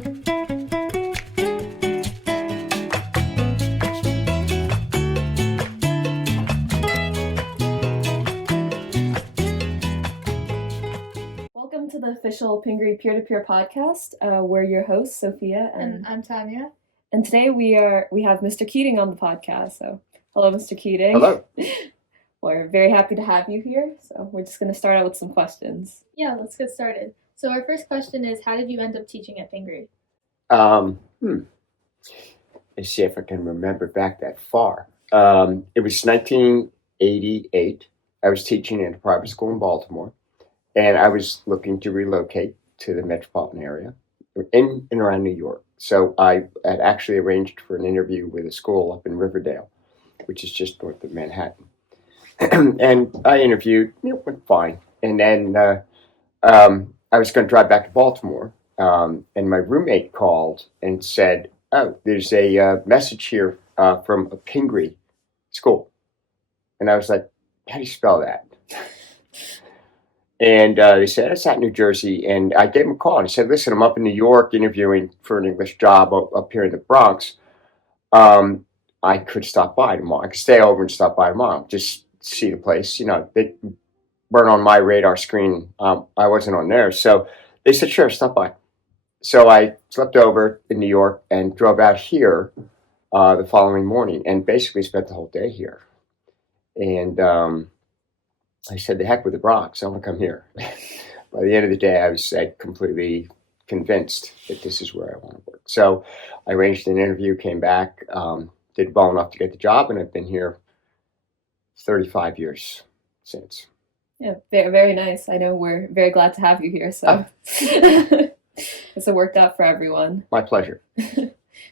Welcome to the official Pingry Peer2Peer Podcast. We're your hosts, Sophia and I'm Tanya. And today we have Mr. Keating on the podcast. So, hello, Mr. Keating. Hello. We're very happy to have you here. So, we're just going to start out with some questions. Yeah, let's get started. So, our first question is, how did you end up teaching at Pingry? Let's see if I can remember back that far. It was 1988. I was teaching in a private school in Baltimore, and I was looking to relocate to the metropolitan area in and around New York. So I had actually arranged for an interview with a school up in Riverdale, which is just north of Manhattan. And I interviewed, it went fine. And then I was going to drive back to Baltimore, and my roommate called and said, "Oh, there's a message here from a Pingry school." And I was like, "How do you spell that?" And they said, "It's at New Jersey." And I gave him a call and he said, "Listen, I'm up in New York interviewing for an English job up here in the Bronx. I could stop by tomorrow. I could stay over and stop by tomorrow, just see the place." You know, they weren't on my radar screen. I wasn't on theirs. So they said, "Sure, stop by." So I slept over in New York and drove out here the following morning and basically spent the whole day here. And I said, "The heck with the Bronx, I want to come here." By the end of the day, I was completely convinced that this is where I want to work. So I arranged an interview, came back, did well enough to get the job, and I've been here 35 years since. Yeah, very, very nice. I know we're very glad to have you here. So it's worked out for everyone. My pleasure.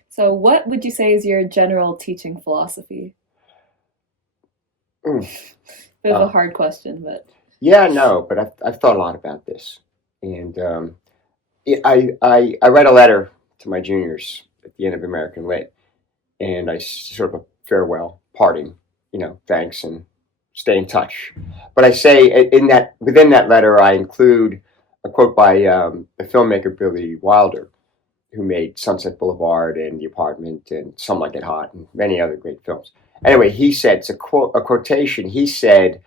So what would you say is your general teaching philosophy? Bit of a hard question, but... Yeah, no, but I've thought a lot about this. And I write a letter to my juniors at the end of American Lit, and I sort of a farewell parting, thanks and stay in touch. But I say within that letter, I include a quote by the filmmaker Billy Wilder, who made Sunset Boulevard and The Apartment and Some Like It Hot and many other great films. Anyway, he said, it's a quotation, he said,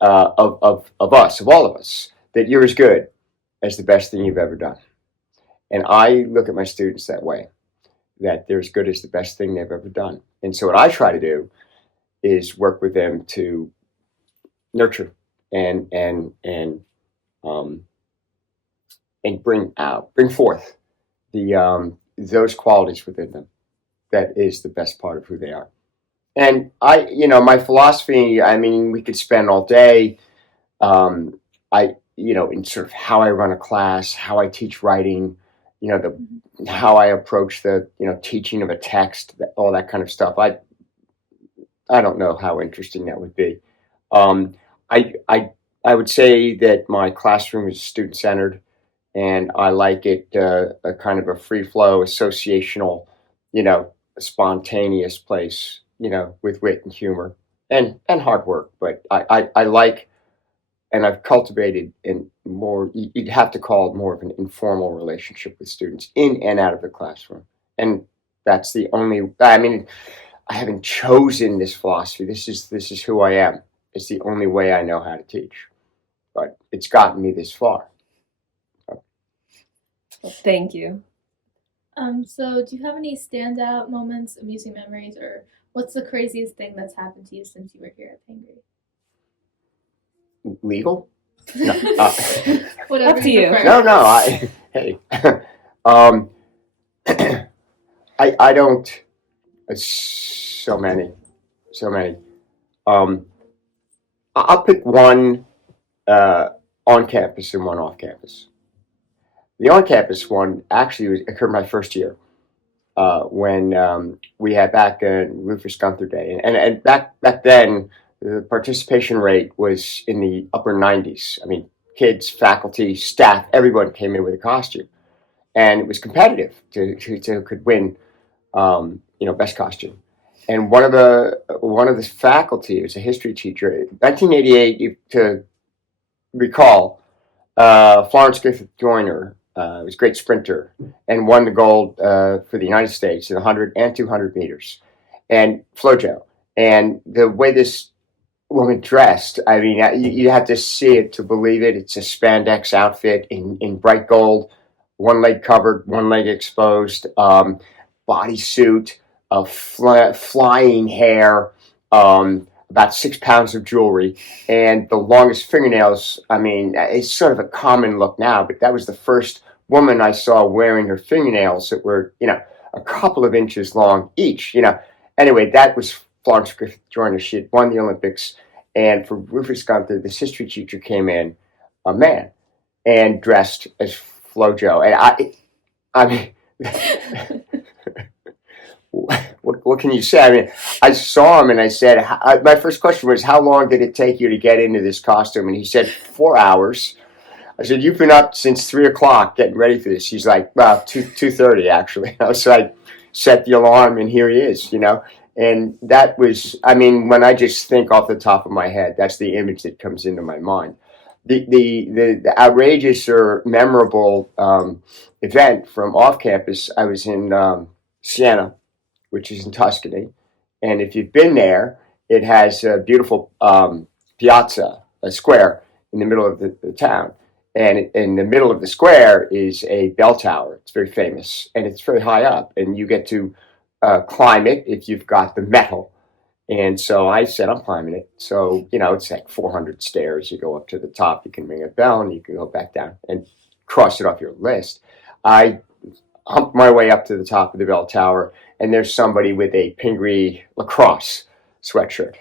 of us, of all of us, that you're as good as the best thing you've ever done. And I look at my students that way, that they're as good as the best thing they've ever done. And so what I try to do is work with them to nurture and bring forth those qualities within them. That is the best part of who they are. And my philosophy, we could spend all day, in sort of how I run a class, how I teach writing, how I approach the, teaching of a text, all that kind of stuff. I don't know how interesting that would be. I would say that my classroom is student-centered, and I like it a kind of a free-flow, associational, spontaneous place, with wit and humor and hard work. But I like, and I've cultivated you'd have to call it more of an informal relationship with students in and out of the classroom. And that's the only, I haven't chosen this philosophy. This is who I am. It's the only way I know how to teach. But it's gotten me this far. Well, thank you. So do you have any standout moments, amusing memories, or what's the craziest thing that's happened to you since you were here at Pingry? Legal? No, Whatever. Up to you. No. Hey. I don't. So many. I'll pick one on campus and one off campus. The on-campus one actually occurred my first year when we had back Rufus Gunther Day. And back then, the participation rate was in the upper 90s. Kids, faculty, staff, everyone came in with a costume. And it was competitive to who could win, best costume. And one of the faculty, it was a history teacher, 1988, to recall, Florence Griffith Joyner was a great sprinter and won the gold for the United States in 100 and 200 meters. And Flojo. And the way this woman dressed, I mean, you have to see it to believe it. It's a spandex outfit in bright gold, one leg covered, one leg exposed, bodysuit, flying hair, about 6 pounds of jewelry, and the longest fingernails. I mean, it's sort of a common look now, but that was the first woman I saw wearing her fingernails that were, a couple of inches long each, Anyway, that was Florence Griffith Joyner. She had won the Olympics, and for Rufus Gunther, this history teacher came in, a man, and dressed as Flojo. And I mean, what can you say? I mean, I saw him and I said, my first question was, how long did it take you to get into this costume? And he said, 4 hours. I said, you've been up since 3 o'clock getting ready for this. He's like, well, 2:30 actually. So I set the alarm and here he is, And that was, I mean, when I just think off the top of my head, that's the image that comes into my mind. The outrageous or memorable event from off campus, I was in Siena, which is in Tuscany. And if you've been there, it has a beautiful piazza, a square in the middle of the town. And in the middle of the square is a bell tower. It's very famous, and it's very high up. And you get to climb it if you've got the metal. And so I said, I'm climbing it. So, it's like 400 stairs. You go up to the top, you can ring a bell, and you can go back down and cross it off your list. I humped my way up to the top of the bell tower, and there's somebody with a Pingry lacrosse sweatshirt.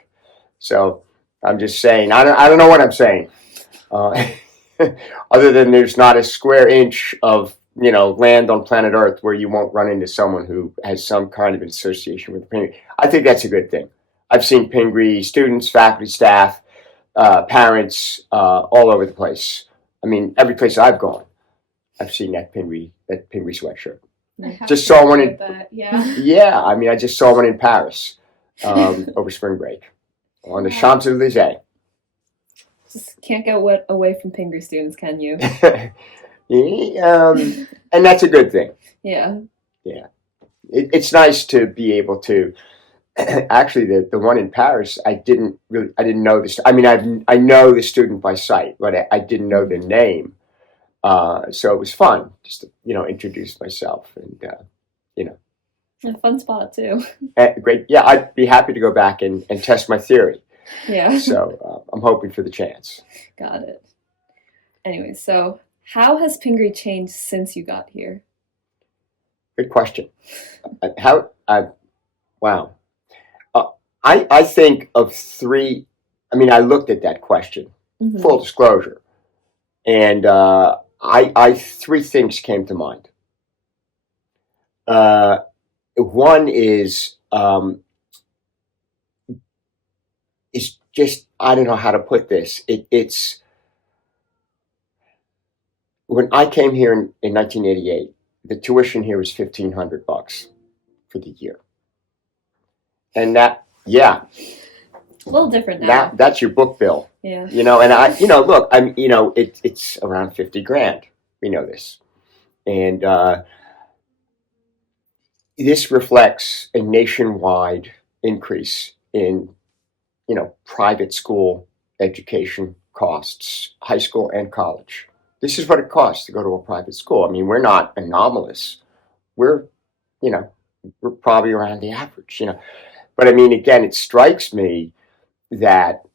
So I'm just saying, I don't know what I'm saying. Other than there's not a square inch of land on planet Earth where you won't run into someone who has some kind of association with Pingry. I think that's a good thing. I've seen Pingry students, faculty, staff, parents all over the place. I mean, every place I've gone, I've seen that Pingry sweatshirt. Just saw one in that. Yeah. Yeah, I mean, I just saw one in Paris over spring break on the Champs-Elysees. Just can't get away from Pingry students, can you? And that's a good thing. Yeah. Yeah. It's nice to be able to. Actually, the one in Paris, I didn't know this. I mean, I know the student by sight, but I didn't know their name. So it was fun just to introduce myself and A fun spot too. Great. Yeah, I'd be happy to go back and test my theory. Yeah. So I'm hoping for the chance. Got it. Anyway, so how has Pingry changed since you got here? Good question. Wow. I think of three. I mean, I looked at that question. Mm-hmm. Full disclosure, and three things came to mind. One is just, I don't know how to put this. It's when I came here in 1988, the tuition here was $1,500 for the year, and that, yeah, a little different now. That's your book bill. Yeah. And look, it's around 50 grand. We know this, and this reflects a nationwide increase in, private school education costs, high school and college. This is what it costs to go to a private school. I mean, we're not anomalous. We're probably around the average, But I mean, again, it strikes me that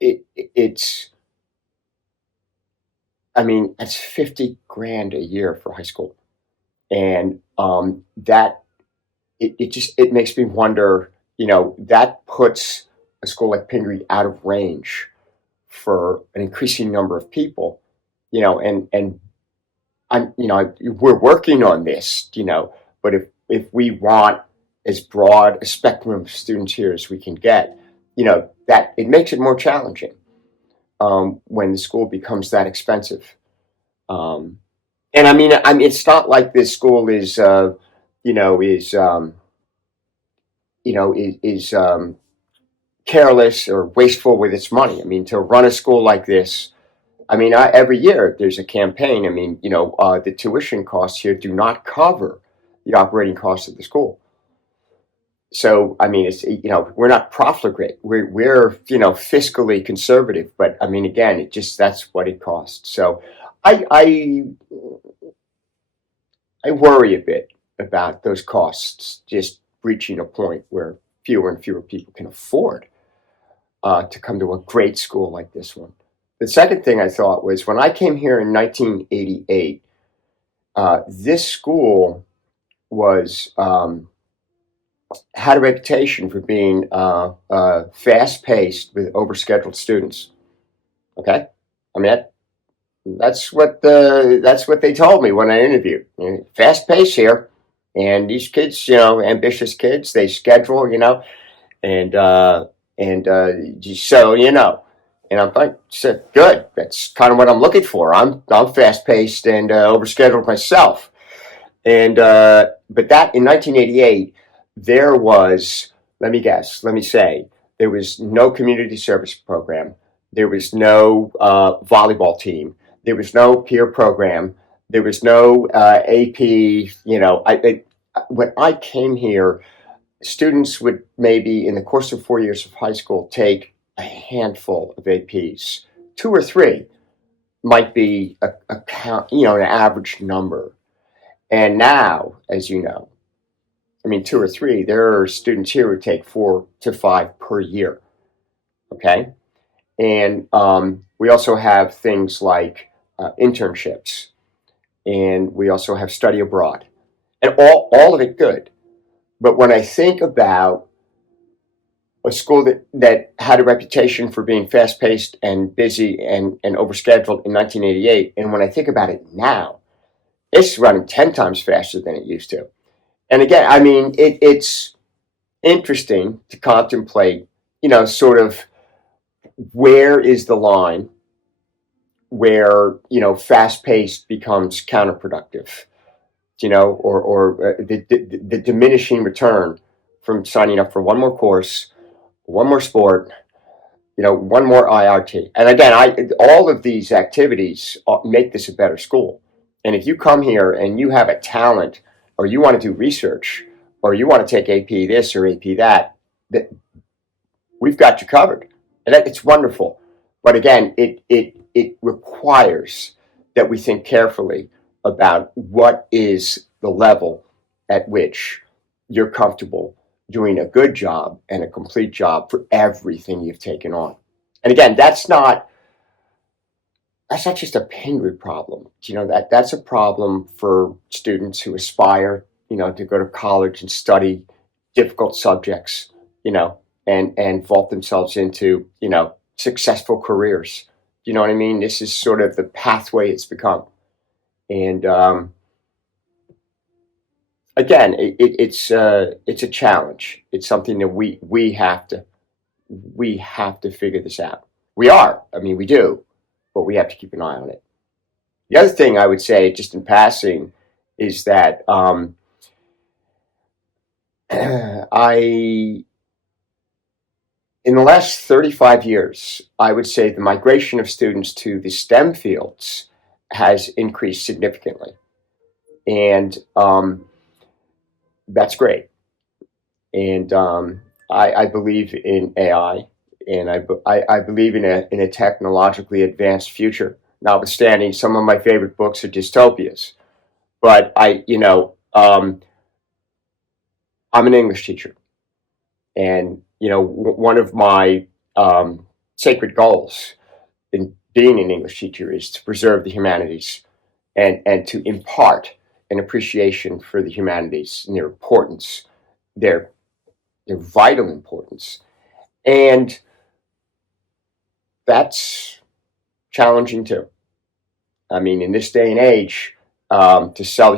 it's that's 50 grand a year for high school. And that it makes me wonder, that puts a school like Pingry out of range for an increasing number of people, and I'm, we're working on this, but if we want as broad a spectrum of students here as we can get, that it makes it more challenging when the school becomes that expensive. And I mean, it's not like this school is careless or wasteful with its money. I mean, to run a school like this, I mean, every year there's a campaign. I mean, the tuition costs here do not cover the operating costs of the school. So, I mean, it's, we're not profligate. We're fiscally conservative. But I mean, again, that's what it costs. So, I worry a bit about those costs just reaching a point where fewer and fewer people can afford to come to a great school like this one. The second thing I thought was when I came here in 1988, this school was had a reputation for being fast-paced with overscheduled students. Okay, I mean that's what they told me when I interviewed. Fast-paced here, and these kids, ambitious kids, they schedule, and so and I'm like, said, good. That's kind of what I'm looking for. I'm fast-paced and overscheduled myself. And but that in 1988, there was, let me say, there was no community service program. There was no volleyball team. There was no peer program. There was no AP. When I came here, students would maybe in the course of 4 years of high school take a handful of APs. 2 or 3 might be an average number. And now, as you know, I mean, 2 or 3, there are students here who take 4 to 5 per year. Okay. And we also have things like internships, and we also have study abroad, and all of it good. But when I think about a school that had a reputation for being fast-paced and busy and overscheduled in 1988, and when I think about it now, it's running 10 times faster than it used to. And again, I mean, it's interesting to contemplate, sort of where is the line where, fast-paced becomes counterproductive, or the diminishing return from signing up for one more course, one more sport, one more IRT. And again, all of these activities make this a better school. And if you come here and you have a talent, or you want to do research, or you want to take AP this or AP that we've got you covered. And it's wonderful. But again, it requires that we think carefully about what is the level at which you're comfortable doing a good job and a complete job for everything you've taken on. And again, that's not just a Pingry problem. That's a problem for students who aspire, to go to college and study difficult subjects, and vault themselves into, successful careers. You know what I mean? This is sort of the pathway it's become. And again, it's a challenge. It's something that we have to figure this out. We do, but we have to keep an eye on it. The other thing I would say, just in passing, is that in the last 35 years, I would say the migration of students to the STEM fields has increased significantly. And that's great. And I believe in AI, and I believe in a technologically advanced future, notwithstanding some of my favorite books are dystopias. But I'm an English teacher. And, one of my sacred goals in being an English teacher is to preserve the humanities and to impart an appreciation for the humanities and their importance, their vital importance. And that's challenging too. I mean, in this day and age, to sell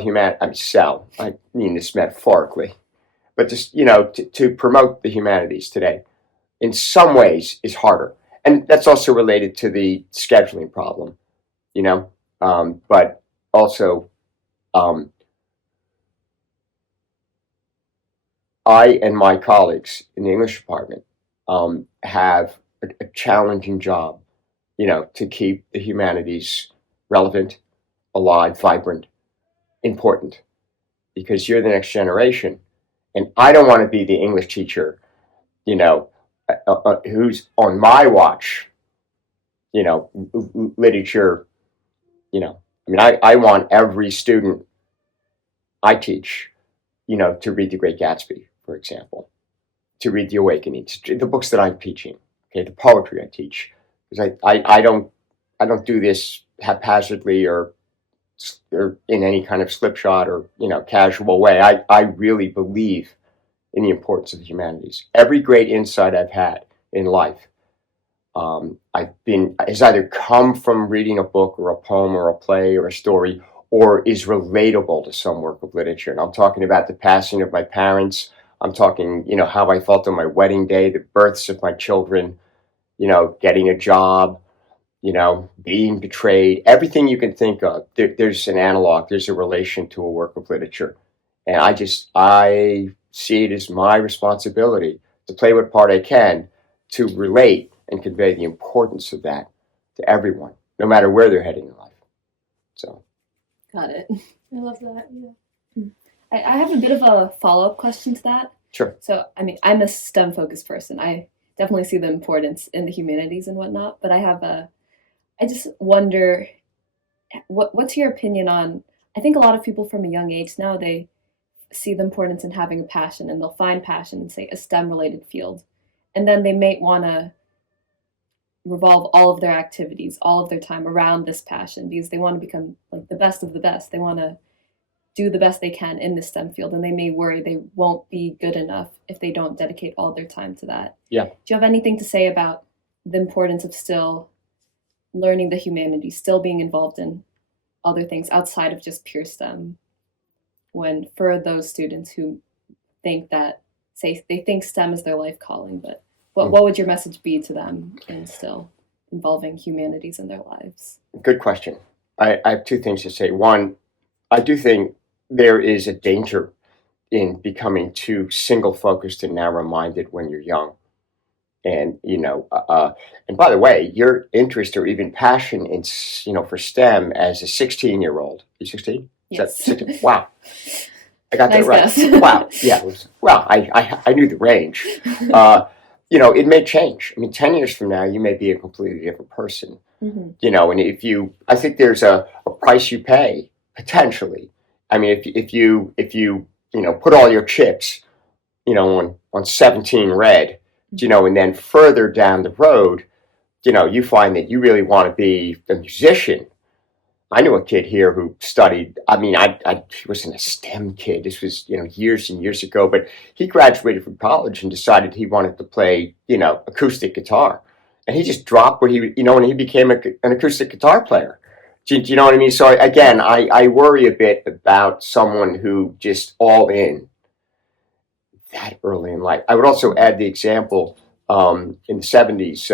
I mean this metaphorically, but just, to promote the humanities today in some ways is harder. And that's also related to the scheduling problem, but also I and my colleagues in the English department have a challenging job to keep the humanities relevant, alive, vibrant, important, because you're the next generation. And I don't want to be the English teacher, who's on my watch, literature, I want every student I teach, to read The Great Gatsby, for example, to read The Awakening, the books that I'm teaching, okay, the poetry I teach, because I don't do this haphazardly or in any kind of slipshod or casual way. I really believe in the importance of the humanities. Every great insight I've had in life, has either come from reading a book or a poem or a play or a story, or is relatable to some work of literature. And I'm talking about the passing of my parents. I'm talking, how I felt on my wedding day, the births of my children, getting a job, being betrayed, everything you can think of. There's an analog, there's a relation to a work of literature. And I see it as my responsibility to play what part I can to relate and convey the importance of that to everyone, no matter where they're heading in life. So. Got it. I love that, yeah. I have a bit of a follow-up question to that. Sure. So, I'm a STEM-focused person. I definitely see the importance in the humanities and whatnot, but I just wonder, what's your opinion on, I think a lot of people from a young age now, they see the importance in having a passion, and they'll find passion in, say, a STEM-related field. And then they may want to revolve all of their activities, all of their time around this passion, because they want to become like the best of the best. They want to do the best they can in the STEM field, and they may worry they won't be good enough if they don't dedicate all their time to that. Yeah. Do you have anything to say about the importance of still learning the humanities, still being involved in other things outside of just pure STEM, when for those students who think that, say, they think STEM is their life calling, but what would your message be to them in still involving humanities in their lives? Good question. I have two things to say. One, I do think there is a danger in becoming too single-focused and narrow-minded when you're young. And, and by the way, your interest or even passion in, for STEM as a 16-year-old. You 16? Yes. Wow. I got Nice that right. guess. Wow. Yeah. I knew the range. It may change. 10 years from now, you may be a completely different person. Mm-hmm. And I think there's a price you pay, potentially. If you put all your chips, on 17 red, and then further down the road, you find that you really want to be a musician. I knew a kid here who studied, he wasn't a STEM kid. This was, years and years ago, but he graduated from college and decided he wanted to play, acoustic guitar. And he just dropped and he became an acoustic guitar player. Do you know what I mean? So again, I worry a bit about someone who just all in that early in life. I would also add the example, in the 70s,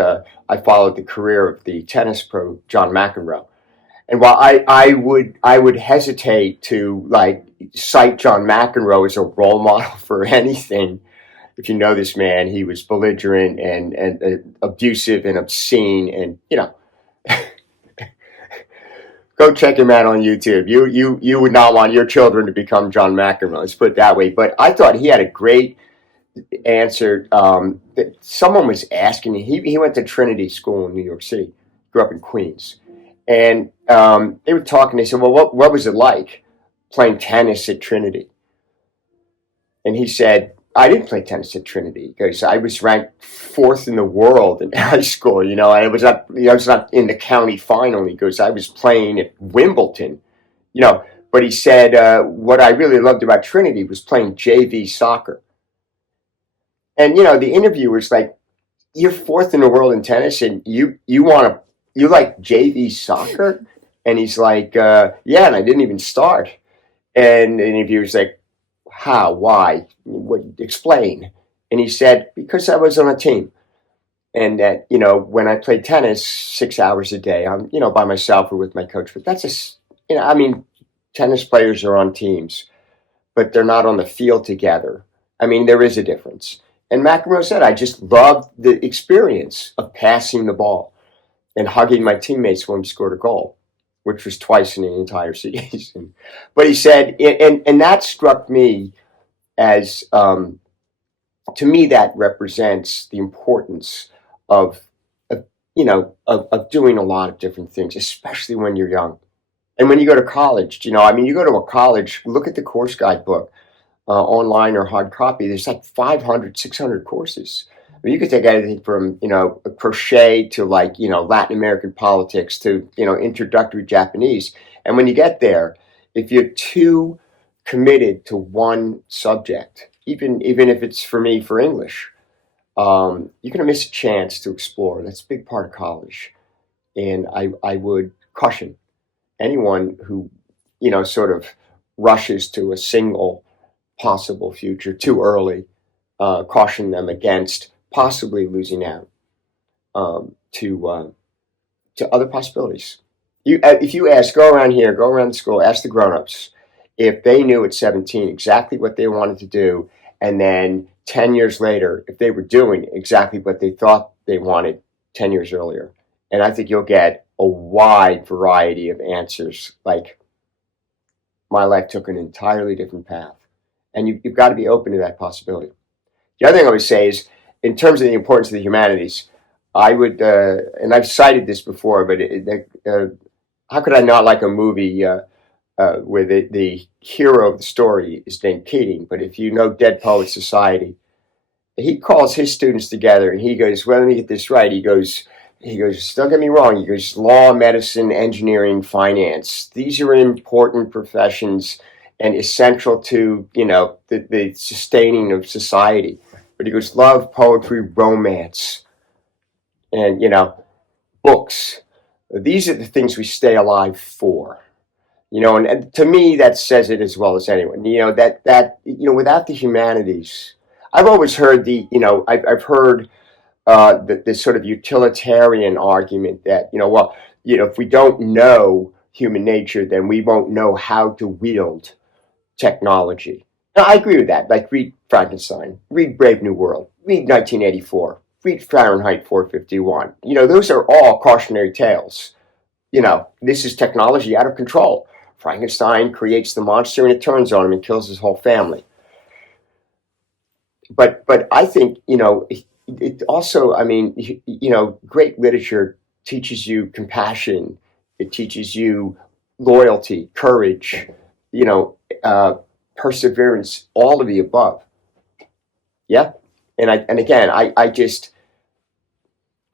I followed the career of the tennis pro, John McEnroe. And while I would hesitate to cite John McEnroe as a role model for anything, if you know this man, he was belligerent and abusive and obscene, and go check him out on YouTube. You would not want your children to become John McEnroe. Let's put it that way. But I thought he had a great answer. That someone was asking. He went to Trinity School in New York City. Grew up in Queens. And they were talking. They said, well, what was it like playing tennis at Trinity? And he said, I didn't play tennis at Trinity because I was ranked 4th in the world in high school. I was not in the county final because I was playing at Wimbledon. But he said, what I really loved about Trinity was playing JV soccer. And, the interviewer's like, you're 4th in the world in tennis and you like JV soccer? And he's like, yeah, and I didn't even start. And the interviewer's like, how? Why? What? Explain. And he said, because I was on a team. And that, when I play tennis 6 hours a day, I'm, by myself or with my coach. But that's tennis players are on teams, but they're not on the field together. There is a difference. And McEnroe said, I just loved the experience of passing the ball. and hugging my teammates when we scored a goal, which was twice in the entire season. But he said, and that struck me as, to me, that represents the importance of, of doing a lot of different things, especially when you're young. And when you go to college, you go to a college, look at the course guide book, online or hard copy. There's like 500, 600 courses. I mean, you could take anything from, crochet to Latin American politics to, introductory Japanese. And when you get there, if you're too committed to one subject, even if it's for me for English, you're going to miss a chance to explore. That's a big part of college. And I would caution anyone who, sort of rushes to a single possible future too early, caution them against possibly losing out to other possibilities. If you ask, go around the school, ask the grown-ups if they knew at 17 exactly what they wanted to do, and then 10 years later, if they were doing exactly what they thought they wanted 10 years earlier. And I think you'll get a wide variety of answers, like, my life took an entirely different path. And you've got to be open to that possibility. The other thing I would say is, in terms of the importance of the humanities, I would, and I've cited this before, but how could I not like a movie where the hero of the story is named Keating? But if you know Dead Poets Society, he calls his students together and he goes, well, let me get this right. He goes, don't get me wrong. He goes, law, medicine, engineering, finance. These are important professions and essential to, the sustaining of society. But he goes, love, poetry, romance, and, books. These are the things we stay alive for. And to me, that says it as well as anyone. Without the humanities, I've always heard I've heard the sort of utilitarian argument that, if we don't know human nature, then we won't know how to wield technology. Now, I agree with that. Like, read Frankenstein, read Brave New World, read 1984, read Fahrenheit 451. Those are all cautionary tales. This is technology out of control. Frankenstein creates the monster and it turns on him and kills his whole family. But I think, it also, great literature teaches you compassion. It teaches you loyalty, courage, perseverance, all of the above. Yeah. And again, I'm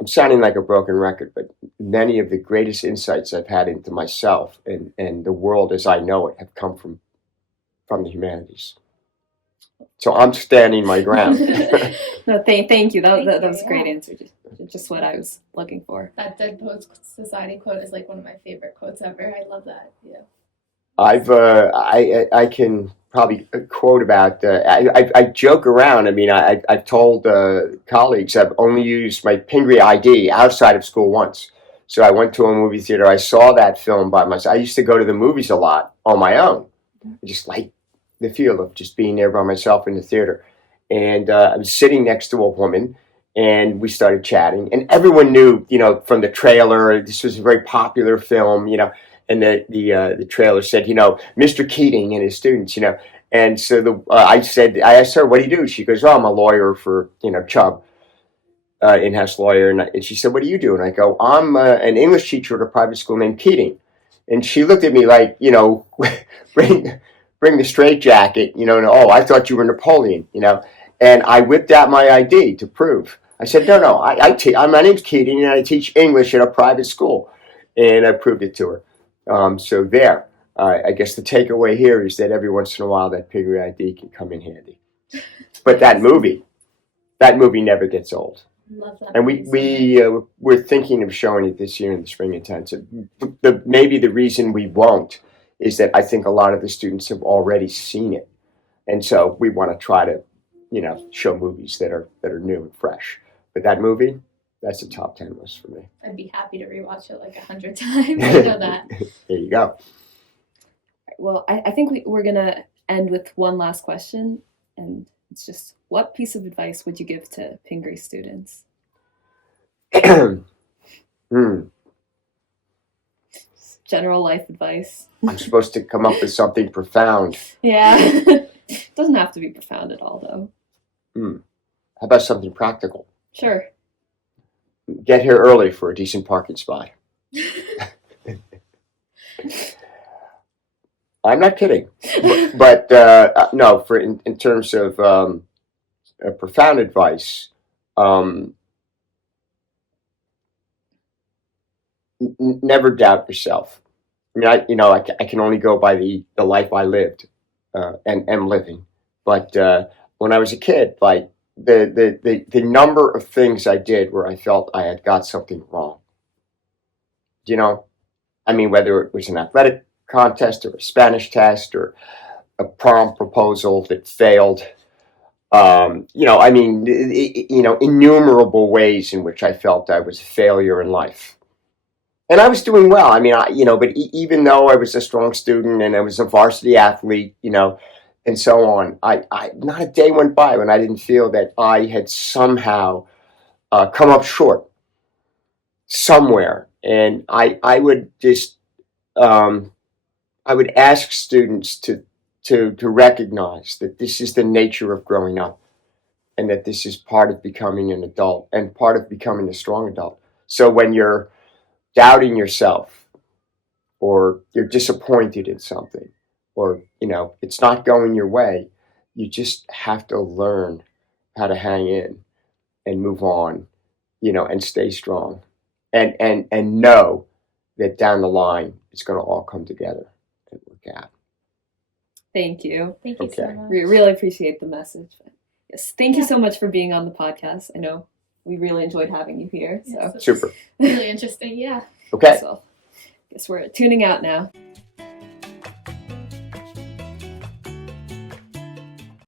sounding like a broken record, but many of the greatest insights I've had into myself and the world as I know it have come from the humanities. So I'm standing my ground. No, thank you. That was a great answer. Just what I was looking for. That Dead Poets Society quote is like one of my favorite quotes ever. I love that. Yeah. I can probably quote about. I joke around. I've told colleagues I've only used my Pingry ID outside of school once. So I went to a movie theater. I saw that film by myself. I used to go to the movies a lot on my own. I just like the feel of just being there by myself in the theater. And I was sitting next to a woman, and we started chatting. And everyone knew, from the trailer, this was a very popular film, and the trailer said, Mr. Keating and his students, And so I asked her, what do you do? She goes, oh, I'm a lawyer for, Chubb, in-house lawyer. And she said, what do you do? And I go, I'm an English teacher at a private school named Keating. And she looked at me like, bring the straitjacket, and, oh, I thought you were Napoleon, And I whipped out my ID to prove. I said, no, my name's Keating, and I teach English at a private school. And I proved it to her. So there. I guess the takeaway here is that every once in a while that Pingry ID can come in handy. But that movie never gets old. Love that. And we're thinking of showing it this year in the spring intensive. Maybe the reason we won't is that I think a lot of the students have already seen it. And so we want to try to, show movies that are new and fresh. But that movie, that's a top 10 list for me. I'd be happy to rewatch it like 100 times. I know that. There you go. Well, I think we're going to end with one last question. And it's just, what piece of advice would you give to Pingry students? General life advice. I'm supposed to come up with something profound. Yeah. Doesn't have to be profound at all, though. How about something practical? Sure. Get here early for a decent parking spot. I'm not kidding. But no, in terms of profound advice, never doubt yourself. I mean, I can only go by the life I lived and am living. But when I was a kid, like the number of things I did where I felt I had got something wrong. I mean, whether it was an athletic contest or a Spanish test or a prom proposal that failed. I mean, innumerable ways in which I felt I was a failure in life. And I was doing well. I mean, but even though I was a strong student and I was a varsity athlete, and so on, I not a day went by when I didn't feel that I had somehow come up short somewhere. And I would just, I would ask students to recognize that this is the nature of growing up and that this is part of becoming an adult and part of becoming a strong adult. So when you're doubting yourself or you're disappointed in something or, it's not going your way, you just have to learn how to hang in and move on, and stay strong and know that down the line, it's going to all come together and work out. Thank you. Thank you so much. We really appreciate the message. Yes, thank you so much for being on the podcast. I know we really enjoyed having you here. So Yes, super. Really interesting, yeah. Okay. So, guess we're tuning out now.